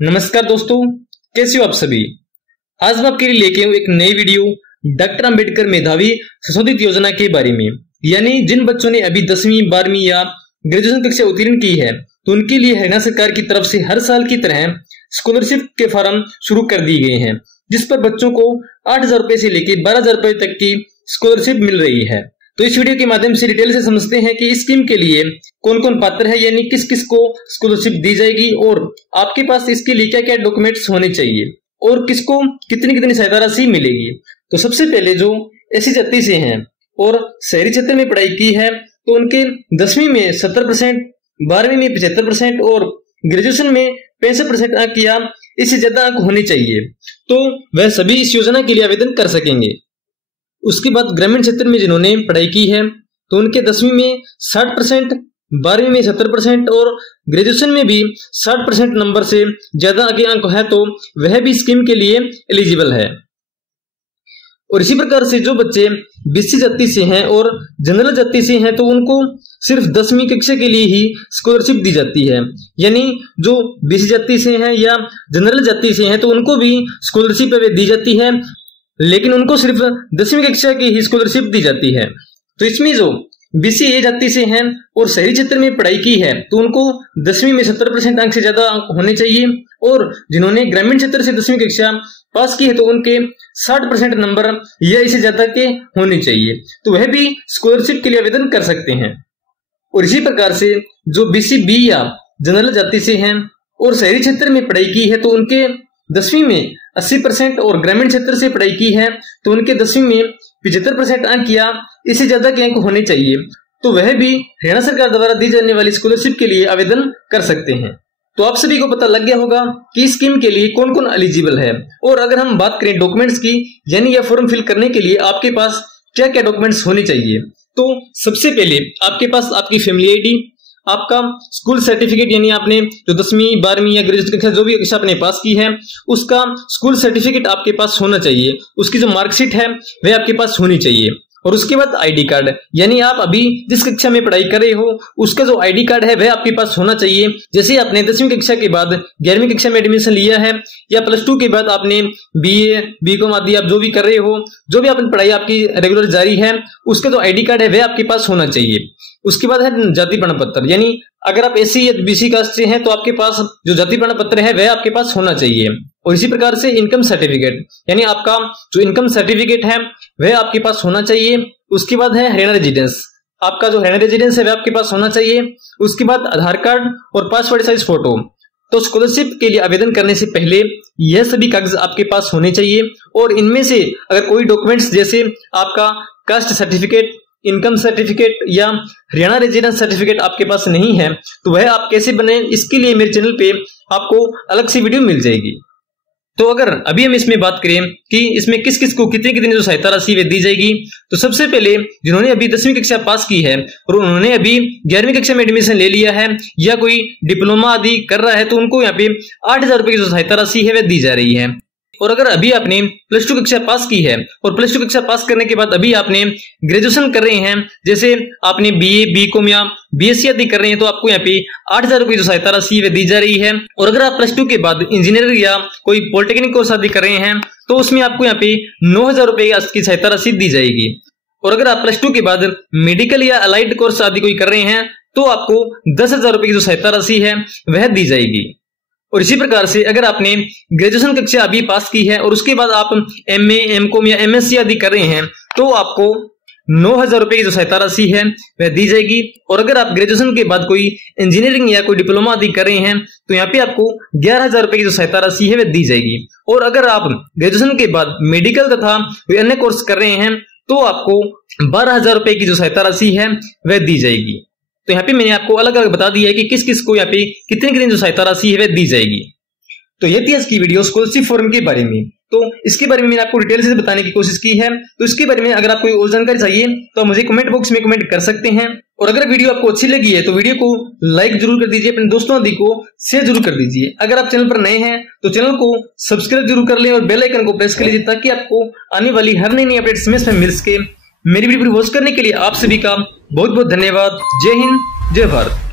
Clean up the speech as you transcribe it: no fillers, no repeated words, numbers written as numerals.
नमस्कार दोस्तों, कैसे हो आप सभी। आज मैं आपके लिए लेके हूँ एक नई वीडियो डॉक्टर अंबेडकर मेधावी संशोधित योजना के बारे में। यानी जिन बच्चों ने अभी 10वीं 12वीं या ग्रेजुएशन कक्षा उत्तीर्ण की है तो उनके लिए हरियाणा सरकार की तरफ से हर साल की तरह स्कॉलरशिप के फॉर्म शुरू कर दिए गए हैं, जिस पर बच्चों को 8,000 रुपए से लेकर 12,000 रुपए तक की स्कॉलरशिप मिल रही है। तो इस वीडियो के माध्यम से डिटेल से समझते हैं कि इस स्कीम के लिए कौन कौन पात्र है, यानी किस किस को स्कॉलरशिप दी जाएगी और आपके पास इसके लिए क्या क्या डॉक्यूमेंट्स होने चाहिए और किसको कितनी कितनी सहायता राशि मिलेगी। तो सबसे पहले जो एससी जाति से हैं और शहरी क्षेत्र में पढ़ाई की है तो उनके 10वीं में 70%, 12वीं में 75% और ग्रेजुएशन में 65% अंक या इससे ज्यादा अंक होने चाहिए, तो वह सभी इस योजना के लिए आवेदन कर सकेंगे। उसके बाद ग्रामीण क्षेत्र में जिन्होंने पढ़ाई की है तो उनके 10वीं में 60%, 12वीं में 70% और ग्रेजुएशन में भी 60% नंबर से ज्यादा के अंक है तो वह भी स्कीम के लिए एलिजिबल है। और इसी प्रकार से जो बच्चे बीसी जाति से हैं और जनरल जाति से हैं तो उनको सिर्फ 10वीं कक्षा के लिए ही स्कॉलरशिप दी जाती है। यानी जो बीसी जाति से हैं या जनरल जाति से हैं तो उनको भी स्कॉलरशिप दी जाती है, लेकिन उनको सिर्फ 10वीं कक्षा की ही स्कॉलरशिप दी जाती है। तो इसमें जो बीसीए जाति से हैं और शहरी क्षेत्र में पढ़ाई की है तो उनको 10वीं में 70% अंक से ज्यादा अंक होने चाहिए और जिन्होंने ग्रामीण क्षेत्र से 10वीं कक्षा पास की है तो उनके 60% नंबर या इससे ज्यादा के होने चाहिए, तो वह भी स्कॉलरशिप के लिए आवेदन कर सकते हैं। और इसी प्रकार से जो बीसीबी या जनरल जाति से हैं और शहरी क्षेत्र में पढ़ाई की है तो उनके 10वीं में 80% और ग्रामीण क्षेत्र से पढ़ाई की है तो उनके 10वीं में 75% अंक या इससे ज्यादा के अंक होने चाहिए, तो वह भी हरियाणा सरकार द्वारा दी जाने वाली स्कॉलरशिप के लिए आवेदन कर सकते हैं। तो आप सभी को पता लग गया होगा कि इस स्कीम के लिए कौन कौन एलिजिबल है। और अगर हम बात करें डॉक्यूमेंट्स की, यानी यह फॉर्म फिल करने के लिए आपके पास क्या क्या डॉक्यूमेंट्स होने चाहिए, तो सबसे पहले आपके पास आपकी फैमिली आईडी, आपका स्कूल सर्टिफिकेट, यानी आपने जो 10वीं 12वीं या ग्रेजुएशन कक्षा जो भी कक्षा आपने पास की है उसका स्कूल सर्टिफिकेट आपके पास होना चाहिए। उसकी जो मार्कशीट है वह आपके पास होनी चाहिए। और उसके बाद आईडी कार्ड, यानी आप अभी जिस कक्षा में पढ़ाई कर रहे हो उसका जो आईडी कार्ड है वह आपके पास होना चाहिए। जैसे आपने 10वीं कक्षा के बाद 11वीं कक्षा में एडमिशन लिया है या +2 के बाद आपने बीए बीकॉम आदि आप जो भी कर रहे हो, जो भी आपने पढ़ाई आपकी रेगुलर जारी है, उसका जो आईडी कार्ड है वह आपके पास होना चाहिए। उसके बाद है जाति प्रमाण पत्र, यानी अगर आप एससी या बीसी कास्ट से हैं तो आपके पास जो जाति प्रमाण पत्र है वह आपके पास होना चाहिए। और इसी प्रकार से इनकम सर्टिफिकेट, यानी आपका जो इनकम सर्टिफिकेट है वह आपके पास होना चाहिए। उसके बाद है हरियाणा रेजिडेंस, आपका जो हरियाणा रेजिडेंस है वह आपके पास होना चाहिए। उसके बाद आधार कार्ड और पासपोर्ट साइज फोटो। तो स्कॉलरशिप के लिए आवेदन करने से पहले यह सभी कागज आपके पास होने चाहिए और इनमें से अगर कोई डॉक्यूमेंट्स जैसे आपका कास्ट सर्टिफिकेट, इनकम सर्टिफिकेट या हरियाणा रेजिडेंस सर्टिफिकेट आपके पास नहीं है तो वह आप कैसे बने, इसके लिए मेरे चैनल पे आपको अलग से वीडियो मिल जाएगी। तो अगर अभी हम इसमें बात करें कि इसमें किस किस को कितनी कितनी जो सहायता राशि वे दी जाएगी, तो सबसे पहले जिन्होंने अभी 10वीं कक्षा पास की है और उन्होंने अभी 11वीं कक्षा में एडमिशन ले लिया है या कोई डिप्लोमा आदि कर रहा है तो उनको यहाँ पे 8,000 रुपए की जो सहायता राशि है वह दी जा रही है। और अगर अभी आपने +2 कक्षा पास की है और +2 कक्षा पास करने के बाद अभी आपने ग्रेजुएशन कर रहे हैं, जैसे आपने बीए बीकॉम या बीएससी आदि कर रहे हैं, तो आपको यहाँ पे 8,000 रुपए की जो सहायता राशि वह दी जा रही है। और अगर आप +2 के बाद इंजीनियरिंग या कोई पॉलिटेक्निक कोर्स आदि कर रहे हैं तो उसमें आपको यहाँ पे 9,000 रुपए की सहायता राशि दी जाएगी। और अगर आप +2 के बाद मेडिकल या अलाइड कोर्स आदि कोई कर रहे हैं तो आपको 10,000 रुपए की जो सहायता राशि है वह दी जाएगी। और इसी प्रकार से अगर आपने ग्रेजुएशन कक्षा अभी पास की है और उसके बाद आप एमए एमकॉम या एमएससी आदि कर रहे हैं तो आपको 9,000 रुपए की जो सहायता राशि है वह दी जाएगी। और अगर आप ग्रेजुएशन के बाद कोई इंजीनियरिंग या कोई डिप्लोमा आदि कर रहे हैं तो यहाँ पे आपको 11,000 रुपए की जो सहायता राशि है वह दी जाएगी। और अगर आप ग्रेजुएशन के बाद मेडिकल तथा कोई अन्य कोर्स कर रहे हैं तो आपको 12,000 रुपए की जो सहायता राशि है वह दी जाएगी। तो यहाँ पे मैंने आपको अलग अलग बता दिया है कि किस किस को यहाँ पे कितनी कितनी जो सहायता राशि है वह दी जाएगी। तो ये थी आज की वीडियो स्कॉलरशिप फॉर्म के बारे में। तो इसके बारे में मैंने आपको डिटेल से बताने की कोशिश की है। तो इसके बारे में अगर आपको और जानकारी चाहिए तो मुझे कमेंट बॉक्स में कमेंट कर सकते हैं। और अगर वीडियो आपको अच्छी लगी है तो वीडियो को लाइक जरूर कर दीजिए, अपने दोस्तों आदि को शेयर जरूर कर दीजिए। अगर आप चैनल पर नए हैं तो चैनल को सब्सक्राइब जरूर कर लें और बेल आइकन को प्रेस कर लीजिए ताकि आपको आने वाली हर नई अपडेट समय समय मिल सके। मेरी वीडियो वॉच करने के लिए आप सभी का बहुत बहुत धन्यवाद। जय हिंद, जय भारत।